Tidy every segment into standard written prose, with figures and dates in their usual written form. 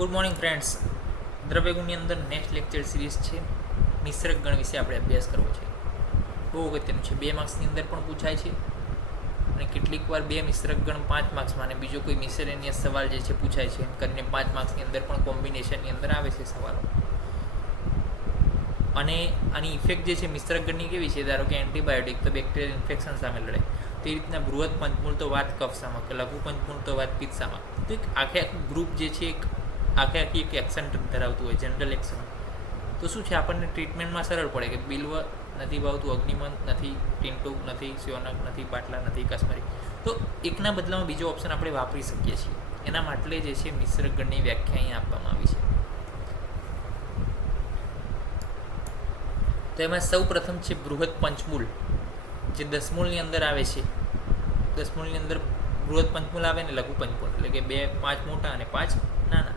Good morning friends. દ્રવ્યગુણની અંદર next lecture series છે મિશ્રક ગણ વિશે આપણે અભ્યાસ કરવો છે. બહુ અગત્યનું છે. 2 માર્ક્સની અંદર પણ પૂછાય છે અને કેટલીક વાર 2 મિશ્રક ગણ 5 માર્ક્સમાં અને બીજો કોઈ મિસેલેનિયસ સવાલ જે છે પૂછાય છે એમ કરીને 5 માર્ક્સની અંદર પણ કોમ્બિનેશનની અંદર આવે છે સવાલો. અને આની ઇફેક્ટ જે છે મિશ્રક ગણની કેવી છે, ધારો કે એન્ટીબાયોટિક તો બેક્ટેરિયલ ઇન્ફેક્શન સામે લડે, તે રીતના બૃહદ પંચમૂળ તો વાત કફ સામક, લઘુ પંચમૂળ તો વાત પિત્ત સામક. તો એક આખે ગ્રુપ જે છે એક આખી એક એક્શન ધરાવતું હોય, જનરલ એક્શન. તો શું છે, આપણને ટ્રીટમેન્ટમાં સરળ પડે કે બિલ્વ નથી ભાવતું, અગ્નિમંત નથી, ટિન્ટુ નથી, સ્યોનક નથી, પાટલા નથી, કાશ્મીરી. તો એકના બદલામાં બીજો ઓપ્શન આપણે વાપરી શકીએ છીએ. એના માટે જે છે મિશ્રક ગણની વ્યાખ્યા અહીં આપવામાં આવી છે. તો એમાં સૌ પ્રથમ છે બૃહદ પંચમૂળ, જે દસમૂળની અંદર આવે છે. દસમૂળની અંદર બૃહદ પંચમૂળ આવે ને લઘુ પંચમૂળ, એટલે કે 5 મોટા અને 5 નાના.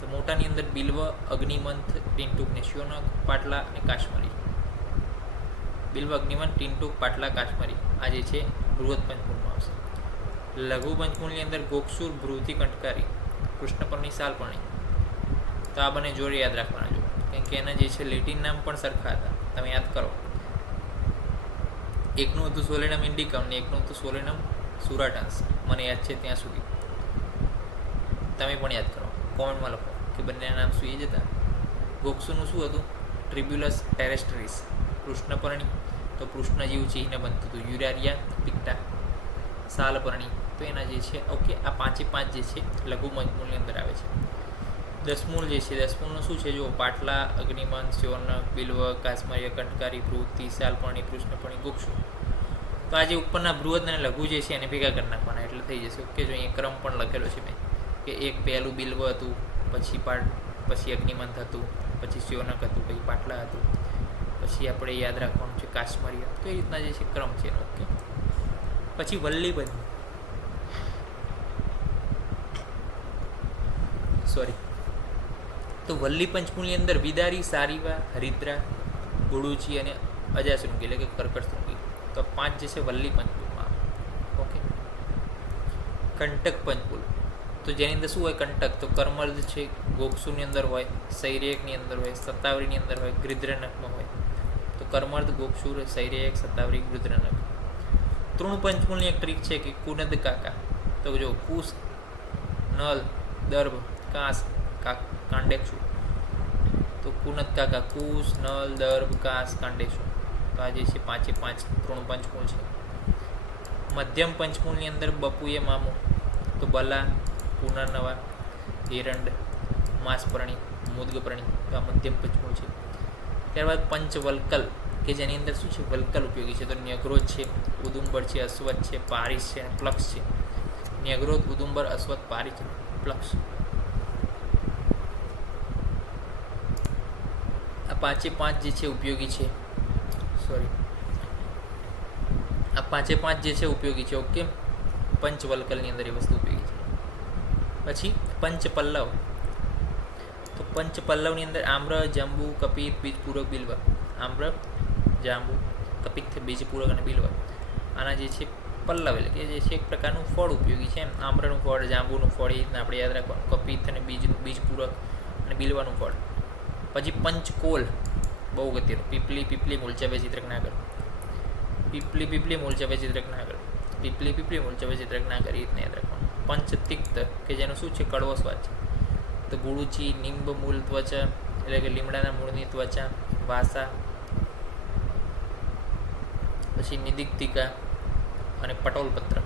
તો મોટાની અંદર બિલ્વ, અગ્નિમંથ, ટિન્ટુક ને શ્યોનક, પાટલા અને કાશ્મીરી. બિલ્વ, અગ્નિમંથ, ટિન્ટુક, પાટલા, કાશ્મીરી આ જે છે બૃહદ પંચમૂળમાં આવશે. લઘુ પંચમૂળની અંદર ગોક્ષુર, ભૃતિ, કંટકારી, કૃષ્ણપર્ણી, સાલપર્ણી. તો આ બંને જોડે યાદ રાખવાના જો, કેમ કે એના જે છે લેટિન નામ પણ સરખા હતા, તમે યાદ કરો. એકનું હતું સોલેનમ ઇન્ડિકમ ને એકનું હતું સોલેનમ સુરાટાન્સ, મને યાદ છે ત્યાં સુધી. તમે પણ યાદ કરો, કોમેન્ટમાં લખો કે બંનેના નામ શું એ જ હતા. ગોક્ષુનું શું હતું? ટ્રિબ્યુલસ ટેરેસ્ટ્રીસ. કૃષ્ણપર્ણી તો કૃષ્ણજીવ ચિહ્ન બનતું હતું, યુરારિયા પિક્ટા. સાલપર્ણી તો એના જે છે ઓકે, આ 5 જે છે લઘુ પંચમૂળની અંદર આવે છે. દસમૂળ જે છે, દસમૂળનું શું છે જો, પાટલા, અગ્નિમંથ, સ્યોનક, બિલ્વ, કાશ્મીરી, કંટકારી, ભૃતિ, સાલપર્ણી, કૃષ્ણપર્ણી, ગોક્ષુ. તો આ જે ઉપરના બૃહદ અને લઘુ જે છે એને ભેગા કરી નાખવાના એટલે થઈ જશે. ઓકે, જો અહીંયા ક્રમ પણ લખેલો છે મેં, કે એક પહેલું બિલ્વ હતું, પછી અગ્નિમંથ હતું, પછી સ્યોનક હતું, પછી પાટલા હતું, પછી આપણે યાદ રાખવાનું છે કાશ્મીરી હતું. તો એ રીતના જે છે ક્રમ છે એનો. ઓકે, પછી વલ્લીબંધ, તો વલ્લી પંચમૂળની અંદર વિદારી, સારીવા, હરિદ્રા, ગુડુચી અને અજાશૃંગી એટલે કે કર્કટશૃંગી. તો 5 જે છે વલ્લી પંચમૂળમાં. ઓકે, કંટક પંચમૂળ, તો જેની અંદર શું હોય કંટક, તો કર્મર્દ છે, ગોક્ષુની અંદર હોય, સૈરેયકની અંદર હોય, સત્તાવરીની અંદર હોય, ગૃધ્રનકમાં હોય. તો કર્મર્દ, ગોક્ષુર, સૈરેયક, સત્તાવરી, ગૃધ્રનક. તૃણ પંચમૂળની એક ટ્રીક છે કે કુનદ કાકા, તો જો કુશ, નલ, દર્ભ, કાંસ, કાંડેક્ષુ. તો કુનદ કાકા, કુશ, નલ, દર્ભ, કાંસ, કાંડેક્ષુ. તો આ જે છે 5 તૃણ પંચમૂળ છે. મધ્યમ પંચમૂળની અંદર બપુએ મામુ, તો બલા, પુનર્નવા, હિરંડ, માસપર્ણી, મુદગપ્રણી. તો આ મધ્યમ પંચમૂળ છે. ત્યારબાદ પંચવલ્કલ, કે જેની અંદર શું છે વલ્કલ ઉપયોગી છે. તો ન્યગ્રોધ છે, ઉદુંબર છે, અશ્વત્થ છે, પારિસ છે અને પ્લક્ષ છે. ન્યગ્રોધ, ઉદુંબર, અશ્વત્થ, પારિસ, પ્લક્ષ. આ 5 જે છે ઉપયોગી છે. આ 5 જે છે ઉપયોગી છે. ઓકે, પંચવલ્કલની અંદર એ વસ્તુ ઉપયોગી છે. પછી પંચપલ્લવ, તો પંચપલ્લવની અંદર આમ્ર, જાંબુ, કપિત, બીજપૂરક, બિલ્વ. આમ્ર, જાંબુ, કપિત, બીજપૂરક અને બિલ્વ. આના જે છે પલ્લવ એટલે કે જે છે એક પ્રકારનું ફળ ઉપયોગી છે. આમ્રનું ફળ, જાંબુનું ફળ, એ રીતના આપણે યાદ રાખવાનું. કપિત અને બીજપૂરક અને બિલ્વનું ફળ. પછી પંચકોલ, બહુ અગત્યનું. પીપલી મૂળચવે ચિત્રક ના કરો. પીપલી મૂળચવે ચિત્રક ના કરો. પીપલી મૂળચવે ચિત્રક ના કરી, રીતના યાદ રાખવાનું. પંચતિક્ત, કે જેનું શું છે કડવો સ્વાદ છે. તો ગુડુચી, નિંબ મૂળ ત્વચા એટલે કે લીમડાના મૂળની ત્વચા, વાસા, પછી નિદિક્તિકા અને પટોલપત્ર.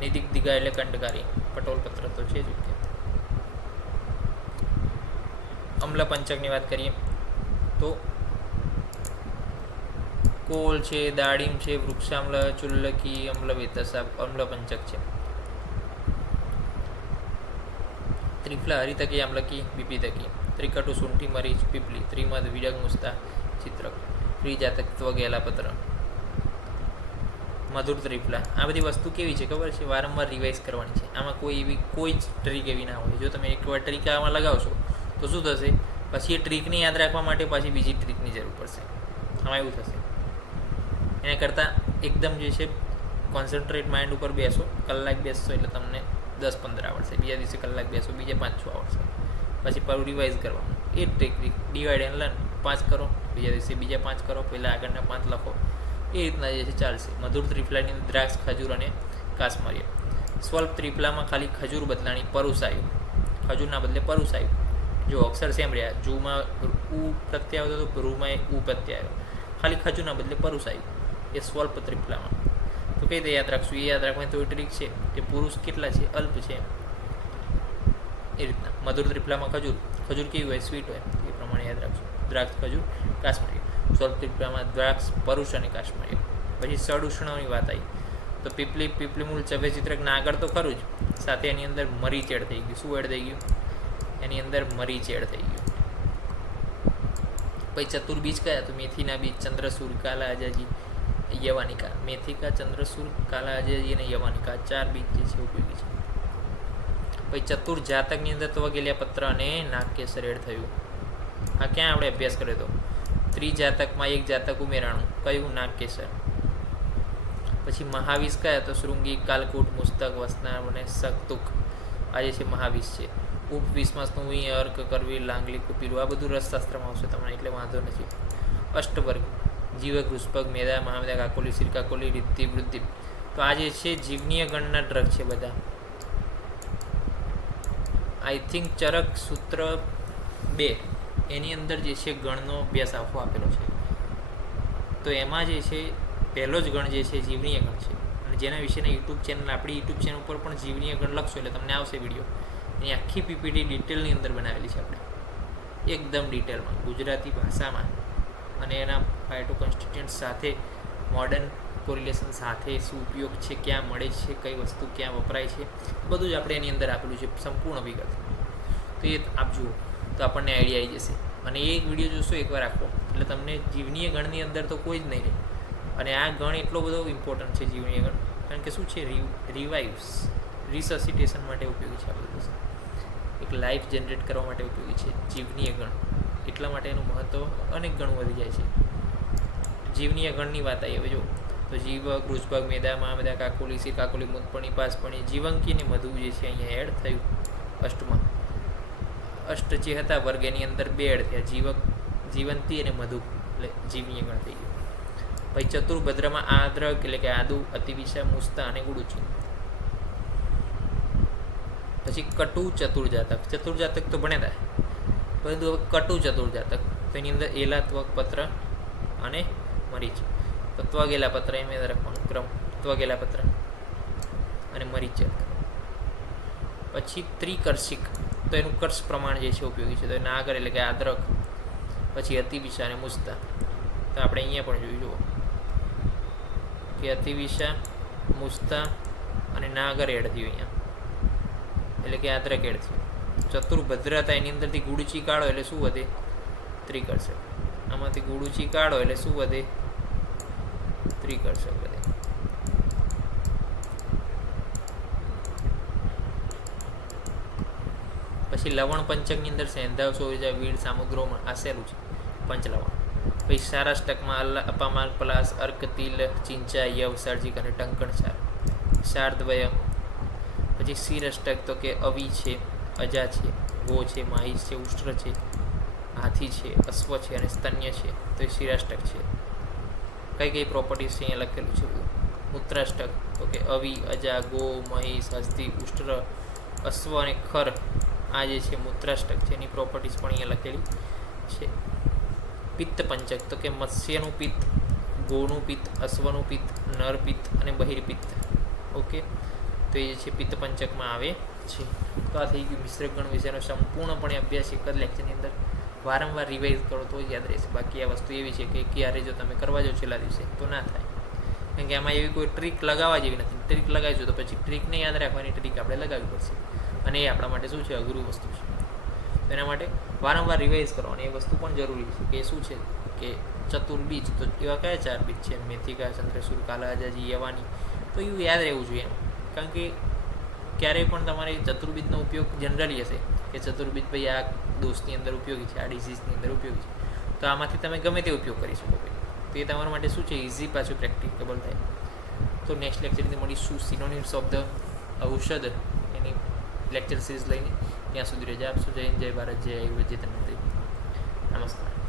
નિદિક્તિકા એટલે કંટકારી, પટોલપત્ર તો છે જ. અમ્લપંચકની વાત કરીએ તો કોલ છે, દાડિમ છે, વૃક્ષામ્લ, ચુલ્લકી, અમ્લવેતસ અમ્લપંચક છે. ત્રિફલા, હરિતકી, આમ્લકી, બીપીતકી. ત્રિકટુ, શુંઠી, મરીચ, પીપલી. ત્રિમદ, વિડગ, મુસ્તા, ચિત્રક. ત્રિજાતક, ગેલાપત્ર. મધુર ત્રિફલા. આ બધી વસ્તુ કેવી છે ખબર છે, વારંવાર રિવાઇઝ કરવાની છે. આમાં કોઈ જ ટ્રીક એવી ના હોય. જો તમે એકવાર ટ્રીક આમાં લગાવશો તો શું થશે, પછી એ ટ્રીકને યાદ રાખવા માટે પાછી બીજી ટ્રીકની જરૂર પડશે. આમાં એવું થશે. એના કરતાં એકદમ જે છે કોન્સન્ટ્રેટ માઇન્ડ ઉપર બેસો, કલાક બેસશો એટલે તમને 10-15 આવડશે, બીજા દિવસે કલાક બેસો, બીજા 5-6 આવડશે, પછી પાછું રિવાઇઝ કરવાનું. એ જ ટેકનિક, ડિવાઈડ એન્ડ લર્ન. 5 કરો, બીજા દિવસે બીજા 5 કરો, પહેલાં આગળના 5 લખો. એ રીતના જે છે ચાલશે. મધુર ત્રિફલાની અંદર દ્રાક્ષ, ખજૂર અને કાશ્મરીય. સ્વલ્પ ત્રિફલામાં ખાલી ખજૂર બદલાણી પરુષ આવ્યું, ખજૂરના બદલે પરુષ આવ્યું. જો અક્ષર સેમ રહ્યા, જુમાં ઉ પ્રત્યય આવતો તો રૂમાં ઉ પ્રત્યય આવ્યો, ખાલી ખજૂરના બદલે પરુષ આવ્યું. એ સ્વલ્પ ત્રિફલામાં. તો કઈ રીતે યાદ રાખશું? એ યાદ રાખવાની તો ટ્રીક છે કે પુરુષ કેટલા છે, અલ્પ છે. એ રીતના મધુર ત્રિફલામાં ખજૂર, ખજૂર કેવી હોય? સ્વીટ હોય. એ પ્રમાણે યાદ રાખશું. દ્રાક્ષ, ખજૂર, કાશ્મીરી. સ્વલ્પ ત્રિફલામાં દ્રાક્ષ, પરુષ અને કાશ્મીરી. પછી સડ ઉષ્ણની વાત આવી તો પીપલી, પીપલી મૂળ ચવે ચિત્રકના આગળ તો ખરું જ, સાથે એની અંદર મરીચ એડ થઈ ગયું. શું એડ થઈ ગયું? એની અંદર મરીચ એડ થઈ ગયું. પછી ચતુર્બીજ કયા? તો મેથીના બીજ, ચંદ્રસૂર, કાલા અજાજી, યવાનિકા. મેથિકા, ચંદ્રસૂર, કાલા અજાજી અને યવાનિકા 4 બીજ જે છે ઉપયોગી છે. પછી ચતુર જાતકની અંદર તો વગેલિયા પત્ર અને નાગકેસર એડ થયું. આ ક્યાં આપણે અભ્યાસ કર્યો હતો? ત્રિજાતકમાં એક જાતક ઉમેરાણું. કયું? નાગકેસર. પછી મહાવીસ કયા? તો શૃંગી, કાલકૂટ, મુસ્તક, વસનામ અને સકતુક. આ જે છે મહાવીસ છે. ઉપવિશ્વાસનું અર્ક કરવી, લાંગલી, કુપીરું, આ બધું રસશાસ્ત્રમાં આવશે તમને, એટલે વાંધો નથી. અષ્ટવર્ગ જીવક, વૃષભક, મેદા, મહામેદા, કાકોલી, શિરકાકોલી, રિદ્ધિ, વૃદ્ધિ. તો આ જે છે જીવનીય ગણના ડ્રગ છે બધા. આઈ થિંક ચરક સૂત્ર 2 એની અંદર જે છે ગણનો અભ્યાસ આખો આપેલો છે. તો એમાં જે છે પહેલો જ ગણ જે છે જીવનીય ગણ છે, અને જેના વિશેના યુટ્યુબ ચેનલ, આપણી યુટ્યુબ ચેનલ ઉપર પણ જીવનીય ગણ લખશો એટલે તમને આવશે વિડીયો. એની આખી પીપીટી ડિટેલની અંદર બનાવેલી છે આપણે, એકદમ ડિટેલમાં ગુજરાતી ભાષામાં, અને એના ફાઇટો કોન્સ્ટિટ્યુઅન્ટ સાથે, મોડર્ન કોરિલેશન સાથે, શું ઉપયોગ છે, ક્યાં મળે છે, કઈ વસ્તુ ક્યાં વપરાય છે, બધું જ આપણે એની અંદર આપેલું છે સંપૂર્ણ વિગત. તો એ આપ જુઓ તો આપણને આઈડિયા આવી જશે. અને એ વિડીયો જોશો એકવાર આખો એટલે તમને જીવનીય ગણની અંદર તો કોઈ જ નહીં રહે. અને આ ગણ એટલો બધો ઇમ્પોર્ટન્ટ છે જીવનીય ગણ, કારણ કે શું છે? રિવાઇવ્સ, રિસસિટેશન માટે ઉપયોગી છે આ બધું વસ્તુ. એક લાઈફ જનરેટ કરવા માટે ઉપયોગી છે જીવનીય ગણ. એટલા માટે એનું મહત્ત્વ અનેક ગણું વધી જાય છે. જીવનીય ગણની વાત આવી. હવે જો તો જીવક, વૃષભક, મેદા, મહામેદા, કાકોલી, શિરકાકોલી, મુદપણી, પાસપણી, જીવંકી અને મધુ જે છે અહીંયા એડ થયું અષ્ટમાં. અષ્ટ જે હતા વર્ગ એની અંદર 2 એડ થયા, જીવક, જીવંતી અને મધુ, એટલે જીવનીય ગણ થઈ ગયું. પછી ચતુર્ભદ્રમાં આદ્રક એટલે કે આદુ, અતિવિશા, મુસ્તા અને ગુડુચી. પછી કટુ ચતુર્જાતક. ચતુર્જાતક તો ભણ્યા હતા, પરંતુ હવે કટુ ચતુર્જાતક તો એની અંદર એલા, ત્વક, પત્ર અને મરીચ. તો ત્વગેલા પત્ર એમ રાખવાનું ક્રમ, ત્વગેલા પત્ર અને મરીચ. પછી ત્રિકર્ષિક તો એનું કર્ષ પ્રમાણ જે છે ઉપયોગી છે. તો એના આગળ એટલે કે આદ્રક, પછી અતિવિશા અને મુસ્તા. તો આપણે અહીંયા પણ જોયું જુઓ કે અતિવિશા, મુસ્તા અને નાગર એડ થયું અહીંયા, એટલે કે આદ્રક એડ થયું. ચતુર્ભદ્રતા એની અંદરથી ગુડુચી કાઢો એટલે શું વધે? ત્રિકર્ષક. આમાંથી ગુડુચી કાઢો એટલે શું વધે? ત્રિકર્ષક વધે. પછી લવણ પંચકની અંદર સેંધાવ, સોરજા, વીડ, સામુદ્રોમાં આ સહેલું છે પંચલવણ. પછી સારાષ્ટકમાં અપામાલ, પલાસ, અર્ક, તિલ, ચિંચા, યવ, સર્જિક અને ટંકણ ચાર. શાર્દવય. પછી શિરષ્ટક તો કે અવી છે, અજા છે, ગો છે, માહિસ છે, ઉષ્ટ્ર છે, હાથી છે, અશ્વ છે અને સ્તન્ય છે. તો એ શિરાષ્ટક છે. કઈ કઈ પ્રોપર્ટીઝ છે અહીંયા લખેલું છે બધું. મૂત્રાષ્ટક તો કે અવી, અજા, ગો, મહિષ, હસ્તી, ઉષ્ટ્ર, અશ્વ અને ખર. આ જે છે મૂત્રાષ્ટક છે, એની પ્રોપર્ટીઝ પણ અહીંયા લખેલી છે. પિત્ત પંચક તો કે મત્સ્યનું પિત્ત, ગોનું પિત્ત, અશ્વનું પિત્ત, નર પિત્ત અને બહિર્પિત્ત. ઓકે, તો એ જે છે પિત્ત પંચકમાં આવે છે. તો આ થઈ ગયું મિશ્રગણ વિશેનો સંપૂર્ણપણે અભ્યાસ એક જ લેક્ચરની અંદર. વારંવાર રિવાઇઝ કરો તો જ યાદ રહેશે. બાકી આ વસ્તુ એવી છે કે ક્યારે જો તમે કરવા જાઓ છેલ્લા દિવસે તો ના થાય, કારણ કે આમાં એવી કોઈ ટ્રીક લગાવવા જેવી નથી. ટ્રીક લગાવીશું તો પછી ટ્રીકને યાદ રાખવાની ટ્રીક આપણે લગાવવી પડશે, અને એ આપણા માટે શું છે? અઘરું વસ્તુ છે. તો એના માટે વારંવાર રિવાઇઝ કરવાની એ વસ્તુ પણ જરૂરી છે. કે શું છે કે ચતુર્બીજ, તો એવા કયા 4 બીજ છે? મેથિકા, ચંદ્રસૂર, કાલા અજાજી, યવાની. તો એવું યાદ રહેવું જોઈએ એમ, કારણ કે ક્યારેય પણ તમારે ચતુર્બીજનો ઉપયોગ જનરલી હશે કે ચતુર્બીજ ભાઈ આ દોષની અંદર ઉપયોગી છે, આ ડિઝીઝની અંદર ઉપયોગી છે, તો આમાંથી તમે ગમે તે ઉપયોગ કરી શકો ભાઈ. તો એ તમારા માટે શું છે? ઇઝી પાછું પ્રેક્ટિકેબલ થાય. તો નેક્સ્ટ લેક્ચરની મળીશું સિનોનિમ્સ ઓફ ધ ઔષધ, એની લેક્ચર સિરીઝ લઈને. ત્યાં સુધી રજા આપશો. જય હિન્દ, જય ભારત, જય આયુર્વેદ, જય ધન્વંતરી. નમસ્કાર.